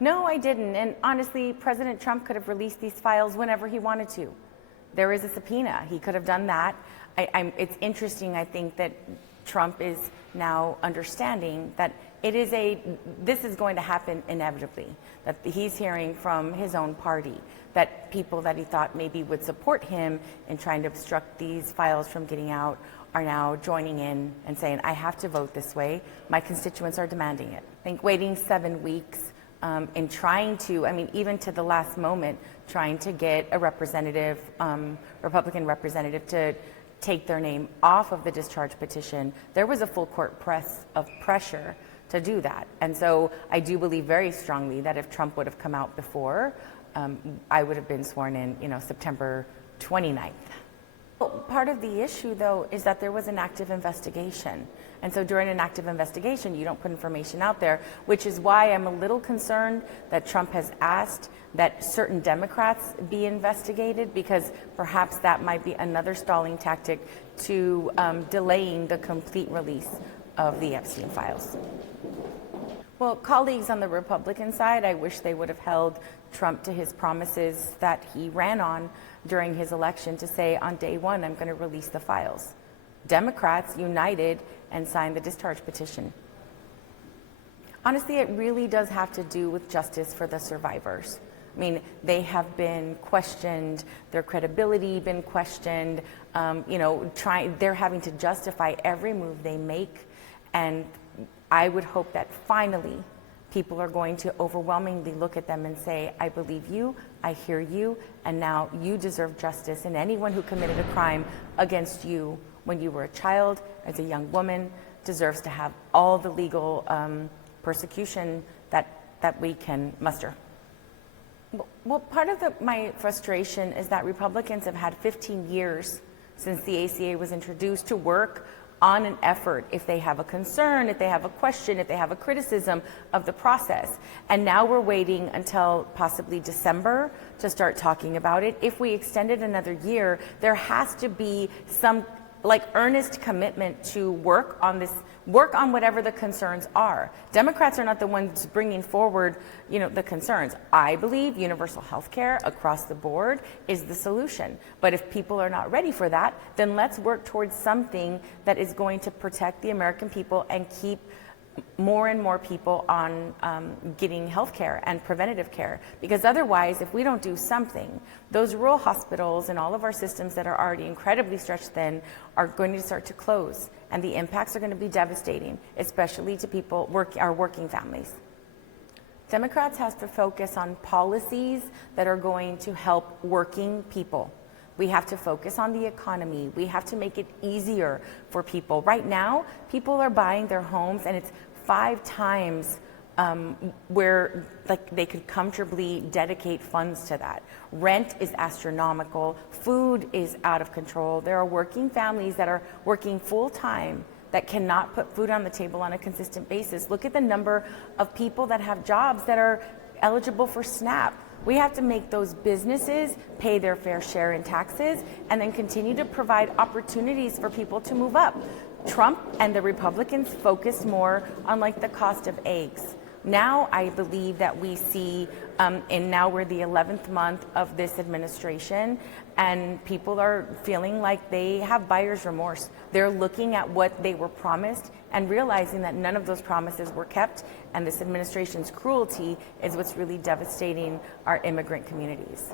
No, I didn't. And honestly, President Trump could have released these files whenever he wanted to. There is a subpoena. He could have done that. It's interesting, I think, that Trump is now understanding that this is going to happen inevitably, that he's hearing from his own party that people that he thought maybe would support him in trying to obstruct these files from getting out are now joining in and saying, I have to vote this way. My constituents are demanding it. I think waiting 7 weeks in trying to, even to the last moment, trying to get a representative, Republican representative to take their name off of the discharge petition, there was a full court press of pressure to do that. And so I do believe very strongly that if Trump would have come out before, I would have been sworn in, September 29th. Well, part of the issue, though, is that there was an active investigation. And so during an active investigation, you don't put information out there, which is why I'm a little concerned that Trump has asked that certain Democrats be investigated, because perhaps that might be another stalling tactic to delaying the complete release of the Epstein files. Well, colleagues on the Republican side, I wish they would have held Trump to his promises that he ran on during his election to say on day one, I'm going to release the files. Democrats united and signed the discharge petition. Honestly, it really does have to do with justice for the survivors. They have been questioned, their credibility been questioned, they're having to justify every move they make. And I would hope that finally people are going to overwhelmingly look at them and say, I believe you, I hear you, and now you deserve justice. And anyone who committed a crime against you when you were a child, as a young woman, deserves to have all the legal persecution that we can muster. Well, part of my frustration is that Republicans have had 15 years since the ACA was introduced to work on an effort if they have a concern, if they have a question, if they have a criticism of the process. And now we're waiting until possibly December to start talking about it. If we extend it another year, there has to be some earnest commitment to work on whatever the concerns are. Democrats are not the ones bringing forward, the concerns. I believe universal health care across the board is the solution. But if people are not ready for that, then let's work towards something that is going to protect the American people and keep more and more people on getting health care and preventative care. Because otherwise, if we don't do something, those rural hospitals and all of our systems that are already incredibly stretched thin are going to start to close. And the impacts are going to be devastating, especially to people, our working families. Democrats have to focus on policies that are going to help working people. We have to focus on the economy. We have to make it easier for people. Right now, people are buying their homes, and it's 5 times where they could comfortably dedicate funds to that. Rent is astronomical. Food is out of control. There are working families that are working full time that cannot put food on the table on a consistent basis. Look at the number of people that have jobs that are eligible for SNAP. We have to make those businesses pay their fair share in taxes and then continue to provide opportunities for people to move up. Trump and the Republicans focused more on the cost of eggs. Now I believe that we see, and now we're the 11th month of this administration, and people are feeling like they have buyer's remorse. They're looking at what they were promised and realizing that none of those promises were kept, and this administration's cruelty is what's really devastating our immigrant communities.